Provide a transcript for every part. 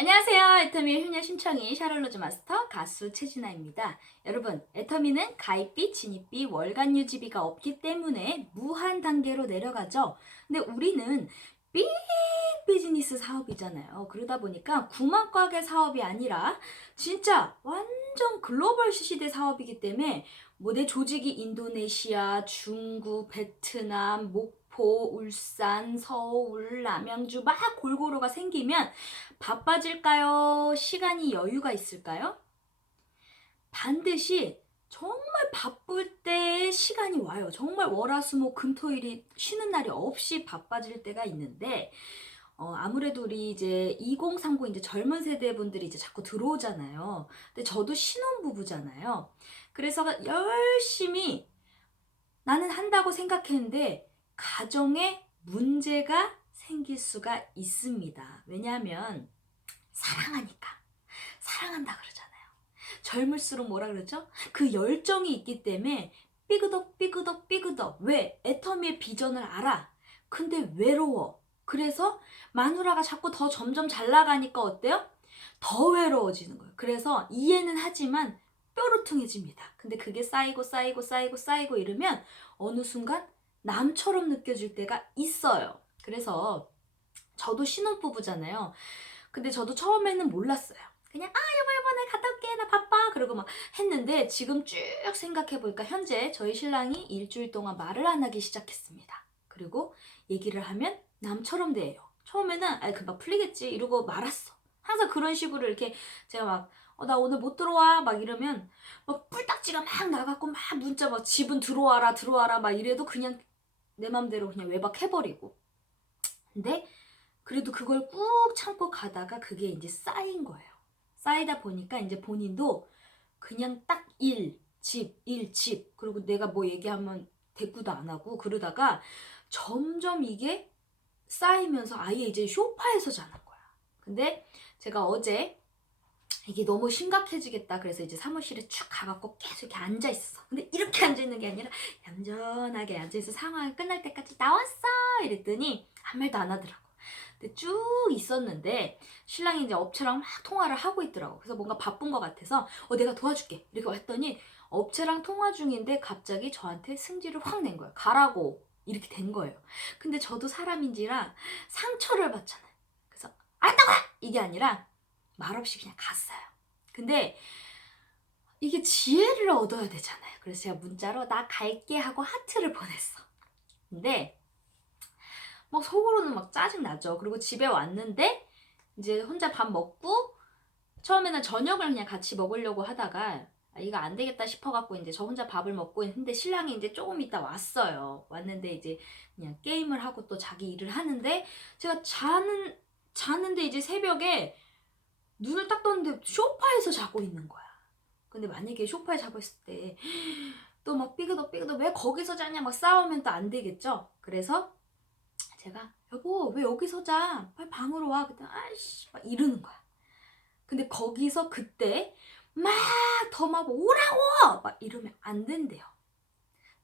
안녕하세요. 애터미의 효녀 심청이 샤를로즈 마스터 가수 최진아입니다. 여러분, 애터미는 가입비, 진입비, 월간 유지비가 없기 때문에 무한 단계로 내려가죠. 근데 우리는 빅 비즈니스 사업이잖아요. 그러다 보니까 구멍가게 사업이 아니라 진짜 완전 글로벌 시대 사업이기 때문에 뭐 내 조직이 인도네시아, 중국, 베트남, 목포, 울산, 서울, 남양주 막 골고루가 생기면 바빠질까요? 시간이 여유가 있을까요? 반드시 정말 바쁠 때 시간이 와요. 정말 월화수목 금토일이 쉬는 날이 없이 바빠질 때가 있는데 아무래도 우리 이제 2030 이제 젊은 세대 분들이 이제 자꾸 들어오잖아요. 근데 저도 신혼부부잖아요. 그래서 열심히 나는 한다고 생각했는데 가정에 문제가 생길 수가 있습니다. 왜냐하면 사랑하니까. 사랑한다 그러잖아요. 젊을수록 뭐라 그러죠? 그 열정이 있기 때문에 삐그덕 삐그덕 삐그덕. 왜? 애터미의 비전을 알아. 근데 외로워. 그래서 마누라가 자꾸 더 점점 잘 나가니까 어때요? 더 외로워지는 거예요. 그래서 이해는 하지만 뾰루퉁해집니다. 근데 그게 쌓이고 쌓이고 쌓이고 쌓이고 이러면 어느 순간 남처럼 느껴질 때가 있어요. 그래서 저도 신혼부부잖아요. 근데 저도 처음에는 몰랐어요. 그냥 여보 이번에 갔다 올게 나 바빠 그러고 막 했는데 지금 쭉 생각해 보니까 현재 저희 신랑이 일주일 동안 말을 안 하기 시작했습니다. 그리고 얘기를 하면 남처럼 대해요. 처음에는 금방 풀리겠지 이러고 말았어. 항상 그런 식으로 이렇게 제가 막 나 오늘 못 들어와 막 이러면 막 뿔딱지가 막 나갖고 막 문자 막 집은 들어와라 들어와라 막 이래도 그냥 내 맘대로 그냥 외박해버리고. 근데 그래도 그걸 꾹 참고 가다가 그게 이제 쌓인 거예요. 쌓이다 보니까 이제 본인도 그냥 딱 일, 집. 그리고 내가 뭐 얘기하면 대꾸도 안 하고 그러다가 점점 이게 쌓이면서 아예 이제 소파에서 자는 거야. 근데 제가 어제 이게 너무 심각해지겠다. 그래서 이제 사무실에 쭉 가갖고 계속 이렇게 앉아있었어. 근데 이렇게 앉아있는 게 아니라 얌전하게 앉아있어. 상황이 끝날 때까지 나왔어! 이랬더니 아무 말도 안 하더라고. 근데 쭉 있었는데 신랑이 이제 업체랑 막 통화를 하고 있더라고. 그래서 뭔가 바쁜 것 같아서 내가 도와줄게 이렇게 했더니 업체랑 통화 중인데 갑자기 저한테 승질을 확 낸 거예요. 가라고 이렇게 된 거예요. 근데 저도 사람인지라 상처를 받잖아요. 그래서 알았다고 이게 아니라 말없이 그냥 갔어요. 근데 이게 지혜를 얻어야 되잖아요. 그래서 제가 문자로 나 갈게 하고 하트를 보냈어. 근데 막 속으로는 막 짜증 나죠. 그리고 집에 왔는데 이제 혼자 밥 먹고 처음에는 저녁을 그냥 같이 먹으려고 하다가 이거 안 되겠다 싶어갖고 이제 저 혼자 밥을 먹고 있는데 신랑이 이제 조금 있다 왔어요. 왔는데 이제 그냥 게임을 하고 또 자기 일을 하는데 제가 자는데 이제 새벽에 눈을 딱 떴는데 소파에서 자고 있는 거야. 근데 만약에 소파에 자고 있을 때 또 막 삐그덕 삐그덕 왜 거기서 자냐 막 싸우면 또 안 되겠죠. 그래서 제가 여보 왜 여기서 자 빨리 방으로 와 그랬더니 아이씨 막 이러는 거야. 근데 거기서 그때 막 더 막 오라고 막 이러면 안 된대요.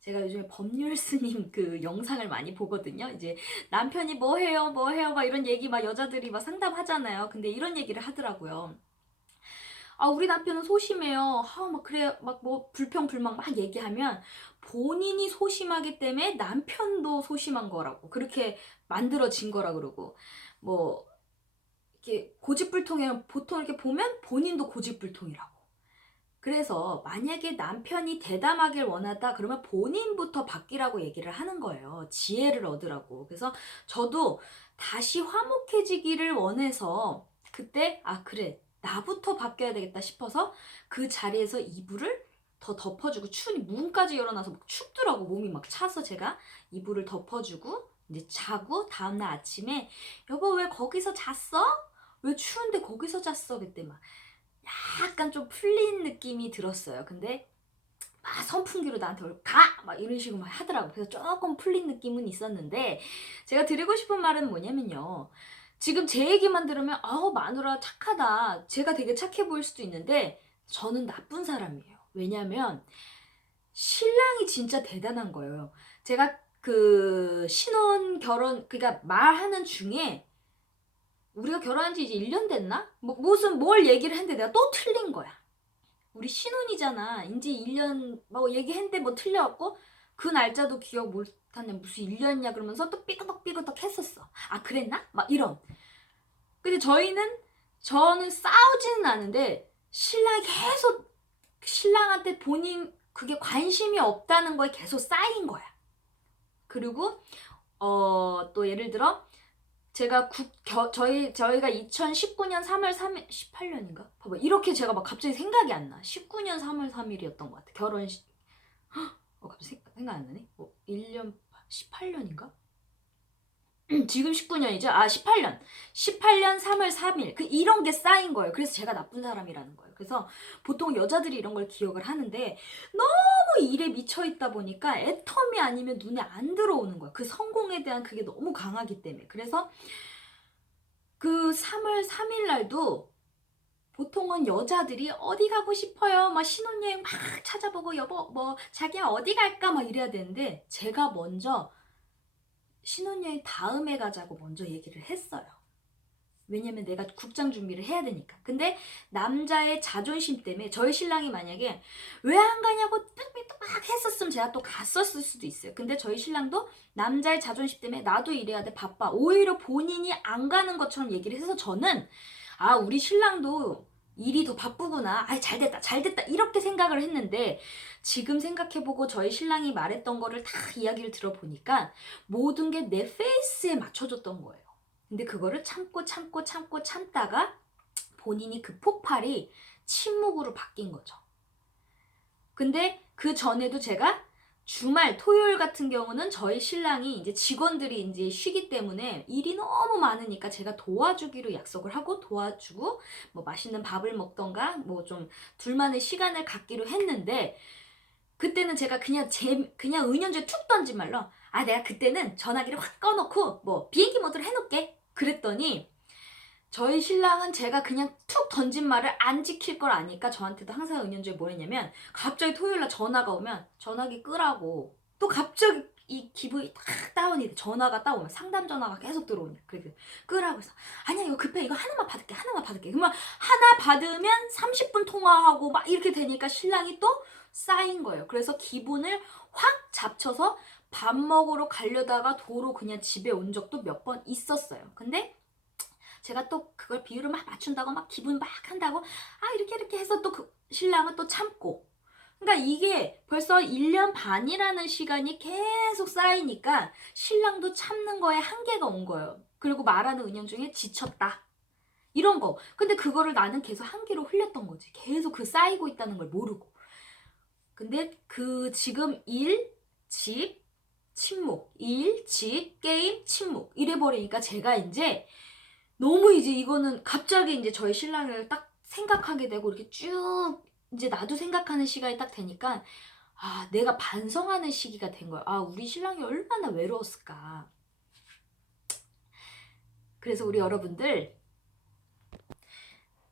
제가 요즘에 법률 스님 그 영상을 많이 보거든요. 이제 남편이 뭐 해요 뭐 해요 막 이런 얘기 막 여자들이 막 상담하잖아요. 근데 이런 얘기를 하더라고요. 우리 남편은 소심해요. 막 그래 막 뭐 불평불만 막 얘기하면 본인이 소심하기 때문에 남편도 소심한 거라고 그렇게 만들어진 거라 그러고 뭐 이렇게 고집불통이면 보통 이렇게 보면 본인도 고집불통이라고. 그래서 만약에 남편이 대담하길 원하다 그러면 본인부터 바뀌라고 얘기를 하는 거예요. 지혜를 얻으라고. 그래서 저도 다시 화목해지기를 원해서 그때 그래 나부터 바뀌어야 되겠다 싶어서 그 자리에서 이불을 더 덮어주고 추우니 문까지 열어놔서 막 춥더라고 몸이 막 차서 제가 이불을 덮어주고 이제 자고 다음날 아침에 여보 왜 거기서 잤어? 왜 추운데 거기서 잤어? 그때 막 약간 좀 풀린 느낌이 들었어요. 근데 막 선풍기로 나한테 가! 막 이런 식으로 막 하더라고요. 그래서 조금 풀린 느낌은 있었는데 제가 드리고 싶은 말은 뭐냐면요. 지금 제 얘기만 들으면 마누라 착하다. 제가 되게 착해 보일 수도 있는데 저는 나쁜 사람이에요. 왜냐면 신랑이 진짜 대단한 거예요. 제가 그 신혼 결혼 그러니까 말하는 중에 우리가 결혼한 지 이제 1년 됐나? 무슨 뭘 얘기를 했는데 내가 또 틀린 거야. 우리 신혼이잖아. 이제 1년 뭐 얘기했는데 뭐 틀려갖고 그 날짜도 기억 못하네. 무슨 1년이냐 그러면서 또 삐그덕삐그덕 했었어. 아 그랬나? 막 이런. 근데 저는 싸우지는 않은데 신랑이 계속 신랑한테 본인 그게 관심이 없다는 거에 계속 쌓인 거야. 그리고 또 예를 들어 제가 저희가 2019년 3월 3일 18년인가? 봐봐 이렇게 제가 막 갑자기 생각이 안 나. 19년 3월 3일이었던 것 같아. 결혼식 갑자기 생각 안 나네. 1년 18년인가? 지금 19년이죠? 아 18년 3월 3일 이런 게 쌓인 거예요. 그래서 제가 나쁜 사람이라는 거예요. 그래서 보통 여자들이 이런 걸 기억을 하는데 너무 일에 미쳐있다 보니까 애텀이 아니면 눈에 안 들어오는 거야. 그 성공에 대한 그게 너무 강하기 때문에. 그래서 그 3월 3일 날도 보통은 여자들이 어디 가고 싶어요? 막 신혼여행 막 찾아보고 여보 뭐 자기야 어디 갈까? 막 이래야 되는데 제가 먼저 신혼여행 다음에 가자고 먼저 얘기를 했어요. 왜냐면 내가 국장 준비를 해야 되니까. 근데 남자의 자존심 때문에 저희 신랑이 만약에 왜 안 가냐고 막 했었으면 제가 또 갔었을 수도 있어요. 근데 저희 신랑도 남자의 자존심 때문에 나도 이래야 돼 바빠. 오히려 본인이 안 가는 것처럼 얘기를 해서 저는 아 우리 신랑도 일이 더 바쁘구나. 아 잘됐다 이렇게 생각을 했는데 지금 생각해보고 저희 신랑이 말했던 거를 다 이야기를 들어보니까 모든 게 내 페이스에 맞춰줬던 거예요. 근데 그거를 참다가 본인이 그 폭발이 침묵으로 바뀐 거죠. 근데 그 전에도 제가 주말 토요일 같은 경우는 저희 신랑이 이제 직원들이 이제 쉬기 때문에 일이 너무 많으니까 제가 도와주기로 약속을 하고 도와주고 뭐 맛있는 밥을 먹던가 뭐 좀 둘만의 시간을 갖기로 했는데 그때는 제가 그냥 은연중에 툭 던진 말로 아 내가 그때는 전화기를 확 꺼놓고 뭐 비행기 모드로 해놓을게 그랬더니 저희 신랑은 제가 그냥 툭 던진 말을 안 지킬 걸 아니까 저한테도 항상 은연중에 뭐 했냐면 갑자기 토요일날 전화가 오면 전화기 끄라고 또 갑자기 이 기분이 딱 다운이 돼. 전화가 따오면 상담 전화가 계속 들어오냐. 그래서 끄라고 해서 아니야 이거 급해 이거 하나만 받을게. 그러면 하나 받으면 30분 통화하고 막 이렇게 되니까 신랑이 또 쌓인 거예요. 그래서 기분을 확 잡쳐서 밥 먹으러 가려다가 도로 그냥 집에 온 적도 몇 번 있었어요. 근데 제가 또 그걸 비율을 막 맞춘다고 막 기분 막 한다고 아 이렇게 해서 또 그 신랑은 또 참고 그러니까 이게 벌써 1년 반이라는 시간이 계속 쌓이니까 신랑도 참는 거에 한계가 온 거예요. 그리고 말하는 은연중에 지쳤다. 이런 거. 근데 그거를 나는 계속 한기로 흘렸던 거지. 계속 그 쌓이고 있다는 걸 모르고. 근데 그 지금 일, 집, 침묵. 일, 집, 게임, 침묵. 이래버리니까 제가 이제 너무 이제 이거는 갑자기 이제 저희 신랑을 딱 생각하게 되고 이렇게 쭉 이제 나도 생각하는 시간이 딱 되니까 아 내가 반성하는 시기가 된 거야. 아 우리 신랑이 얼마나 외로웠을까. 그래서 우리 여러분들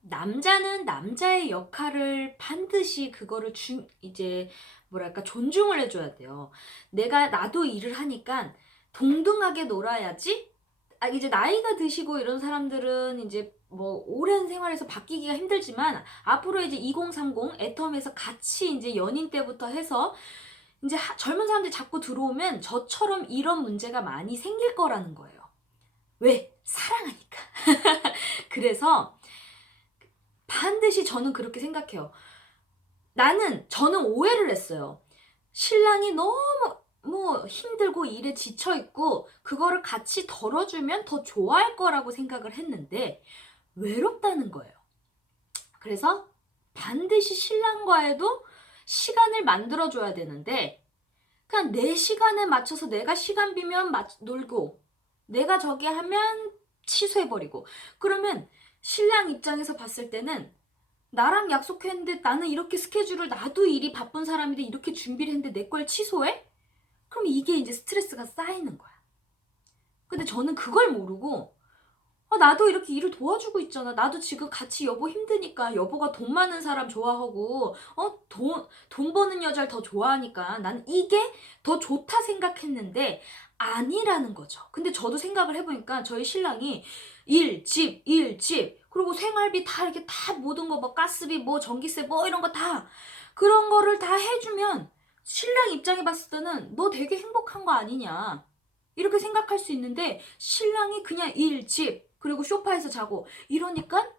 남자는 남자의 역할을 반드시 그거를 이제 뭐랄까 존중을 해줘야 돼요. 나도 일을 하니까 동등하게 놀아야지. 아 이제 나이가 드시고 이런 사람들은 이제 뭐 오랜 생활에서 바뀌기가 힘들지만 앞으로 이제 2030 애텀에서 같이 이제 연인 때부터 해서 이제 젊은 사람들이 자꾸 들어오면 저처럼 이런 문제가 많이 생길 거라는 거예요. 왜? 사랑하니까. 그래서 반드시 저는 그렇게 생각해요. 저는 오해를 했어요. 신랑이 너무 뭐 힘들고 일에 지쳐있고 그거를 같이 덜어주면 더 좋아할 거라고 생각을 했는데 외롭다는 거예요. 그래서 반드시 신랑과에도 시간을 만들어줘야 되는데 그냥 내 시간에 맞춰서 내가 시간 비면 놀고 내가 저기 하면 취소해버리고 그러면 신랑 입장에서 봤을 때는 나랑 약속했는데 나는 이렇게 스케줄을 나도 일이 바쁜 사람인데 이렇게 준비를 했는데 내 걸 취소해? 그럼 이게 이제 스트레스가 쌓이는 거야. 근데 저는 그걸 모르고 나도 이렇게 일을 도와주고 있잖아. 나도 지금 같이 여보 힘드니까 여보가 돈 많은 사람 좋아하고, 돈 버는 여자를 더 좋아하니까 난 이게 더 좋다 생각했는데 아니라는 거죠. 근데 저도 생각을 해보니까 저희 신랑이 일, 집, 그리고 생활비 다 이렇게 다 모든 거 뭐 가스비, 뭐 전기세, 뭐 이런 거 다 그런 거를 다 해주면 신랑 입장에 봤을 때는 너 되게 행복한 거 아니냐. 이렇게 생각할 수 있는데 신랑이 그냥 일, 집, 그리고 소파에서 자고 이러니까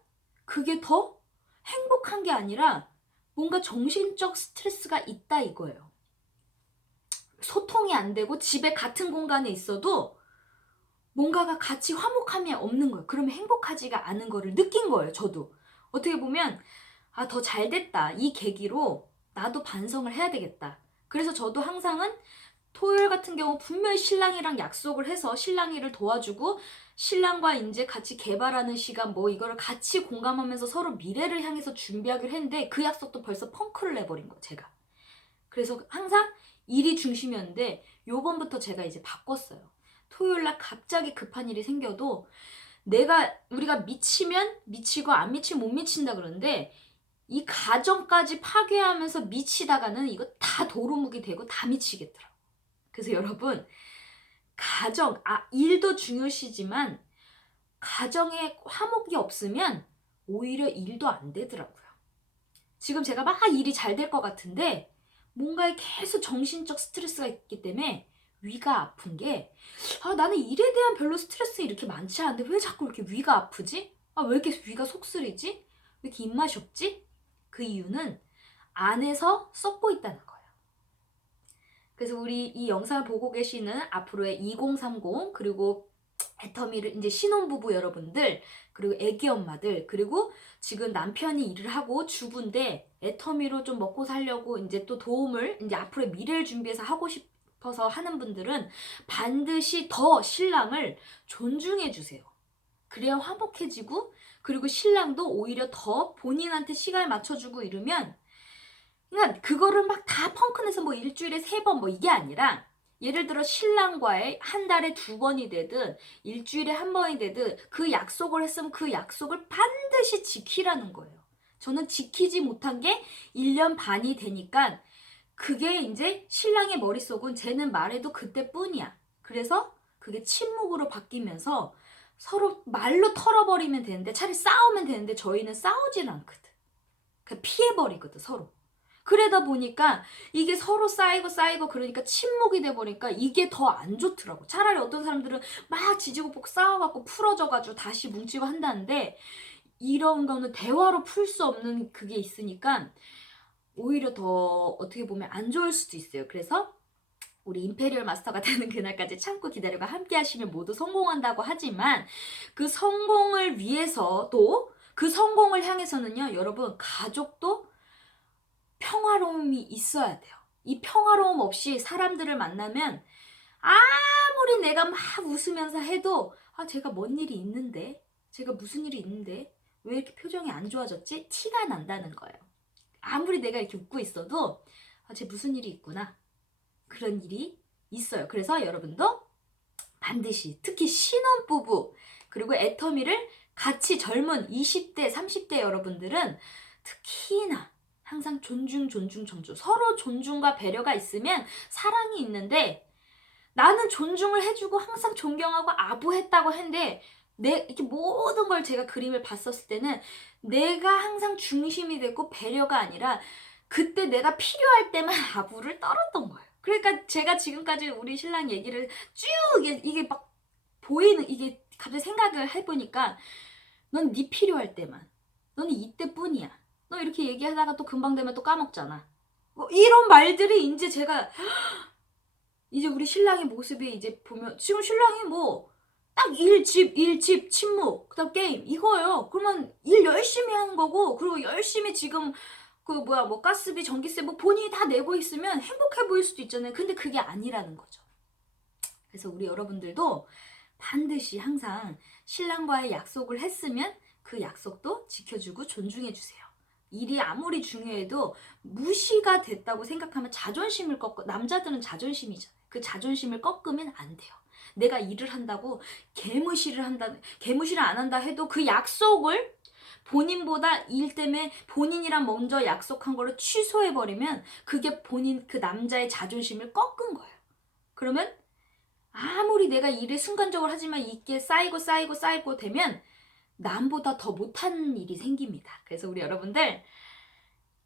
그게 더 행복한 게 아니라 뭔가 정신적 스트레스가 있다 이거예요. 소통이 안 되고 집에 같은 공간에 있어도 뭔가가 같이 화목함이 없는 거예요. 그러면 행복하지가 않은 거를 느낀 거예요. 저도. 어떻게 보면 더 잘 됐다. 이 계기로 나도 반성을 해야 되겠다. 그래서 저도 항상은 토요일 같은 경우 분명히 신랑이랑 약속을 해서 신랑 일을 도와주고 신랑과 이제 같이 개발하는 시간 뭐 이거를 같이 공감하면서 서로 미래를 향해서 준비하기로 했는데 그 약속도 벌써 펑크를 내버린 거 제가. 그래서 항상 일이 중심이었는데 요번부터 제가 이제 바꿨어요. 토요일날 갑자기 급한 일이 생겨도 우리가 미치면 미치고 안 미치면 못 미친다 그러는데 이 가정까지 파괴하면서 미치다가는 이거 다 도루묵이 되고 다 미치겠더라고. 그래서 여러분 일도 중요시지만 가정에 화목이 없으면 오히려 일도 안 되더라고요. 지금 제가 막 일이 잘 될 것 같은데 뭔가에 계속 정신적 스트레스가 있기 때문에 위가 아픈 게 나는 일에 대한 별로 스트레스 이렇게 많지 않은데 왜 자꾸 이렇게 위가 아프지? 왜 이렇게 위가 속쓰리지? 왜 이렇게 입맛이 없지? 그 이유는 안에서 썩고 있다는 거예요. 그래서 우리 이 영상을 보고 계시는 앞으로의 2030 그리고 애터미를 이제 신혼부부 여러분들 그리고 애기 엄마들 그리고 지금 남편이 일을 하고 주부인데 애터미로 좀 먹고 살려고 이제 또 도움을 이제 앞으로의 미래를 준비해서 하고 싶어서 하는 분들은 반드시 더 신랑을 존중해 주세요. 그래야 화목해지고 그리고 신랑도 오히려 더 본인한테 시간을 맞춰주고 이러면 그러니까 그거를 막 다 펑크내서 뭐 일주일에 3번 뭐 이게 아니라 예를 들어 신랑과의 한 달에 2번이 되든 일주일에 1번이 되든 그 약속을 했으면 그 약속을 반드시 지키라는 거예요. 저는 지키지 못한 게 1년 반이 되니까 그게 이제 신랑의 머릿속은 쟤는 말해도 그때뿐이야. 그래서 그게 침묵으로 바뀌면서 서로 말로 털어버리면 되는데 차라리 싸우면 되는데 저희는 싸우질 않거든. 그러니까 피해버리거든 서로. 그러다 보니까 이게 서로 쌓이고 그러니까 침묵이 돼버리니까 이게 더 안 좋더라고. 차라리 어떤 사람들은 막 지지고 볶고 싸워갖고 풀어져가지고 다시 뭉치고 한다는데 이런 거는 대화로 풀 수 없는 그게 있으니까 오히려 더 어떻게 보면 안 좋을 수도 있어요. 그래서 우리 임페리얼 마스터가 되는 그날까지 참고 기다리고 함께 하시면 모두 성공한다고 하지만 그 성공을 위해서 또 그 성공을 향해서는요 여러분 가족도 평화로움이 있어야 돼요. 이 평화로움 없이 사람들을 만나면 아무리 내가 막 웃으면서 해도 제가 뭔 일이 있는데 제가 무슨 일이 있는데 왜 이렇게 표정이 안 좋아졌지? 티가 난다는 거예요. 아무리 내가 이렇게 웃고 있어도 쟤 무슨 일이 있구나. 그런 일이 있어요. 그래서 여러분도 반드시 특히 신혼부부 그리고 애터미를 같이 젊은 20대 30대 여러분들은 특히나 항상 존중 서로 존중과 배려가 있으면 사랑이 있는데 나는 존중을 해주고 항상 존경하고 아부했다고 했는데 이렇게 모든 걸 제가 그림을 봤었을 때는 내가 항상 중심이 되고 배려가 아니라 그때 내가 필요할 때만 아부를 떨었던 거예요. 그러니까 제가 지금까지 우리 신랑 얘기를 쭉 이게 막 보이는 이게 갑자기 생각을 해보니까 넌 네 필요할 때만 너는 이때뿐이야. 너 이렇게 얘기하다가 또 금방 되면 또 까먹잖아. 뭐 이런 말들이 이제 제가 이제 우리 신랑의 모습이 이제 보면 지금 신랑이 뭐 딱 일, 집, 침묵, 그다음 게임 이거예요. 그러면 일 열심히 하는 거고 그리고 열심히 지금 뭐 가스비, 전기세 뭐 본인이 다 내고 있으면 행복해 보일 수도 있잖아요. 근데 그게 아니라는 거죠. 그래서 우리 여러분들도 반드시 항상 신랑과의 약속을 했으면 그 약속도 지켜주고 존중해주세요. 일이 아무리 중요해도 무시가 됐다고 생각하면 자존심을 꺾고 남자들은 자존심이잖아요. 그 자존심을 꺾으면 안 돼요. 내가 일을 한다고 개무시를 안 한다 해도 그 약속을 본인보다 일 때문에 본인이랑 먼저 약속한 거를 취소해버리면 그게 본인 그 남자의 자존심을 꺾은 거예요. 그러면 아무리 내가 일을 순간적으로 하지만 이게 쌓이고 되면 남보다 더 못한 일이 생깁니다. 그래서 우리 여러분들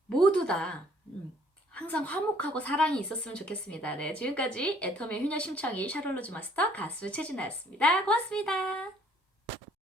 모두 다 항상 화목하고 사랑이 있었으면 좋겠습니다. 네, 지금까지 애터미의 효녀 심청이 샤를로즈 마스터 가수 최진아였습니다. 고맙습니다.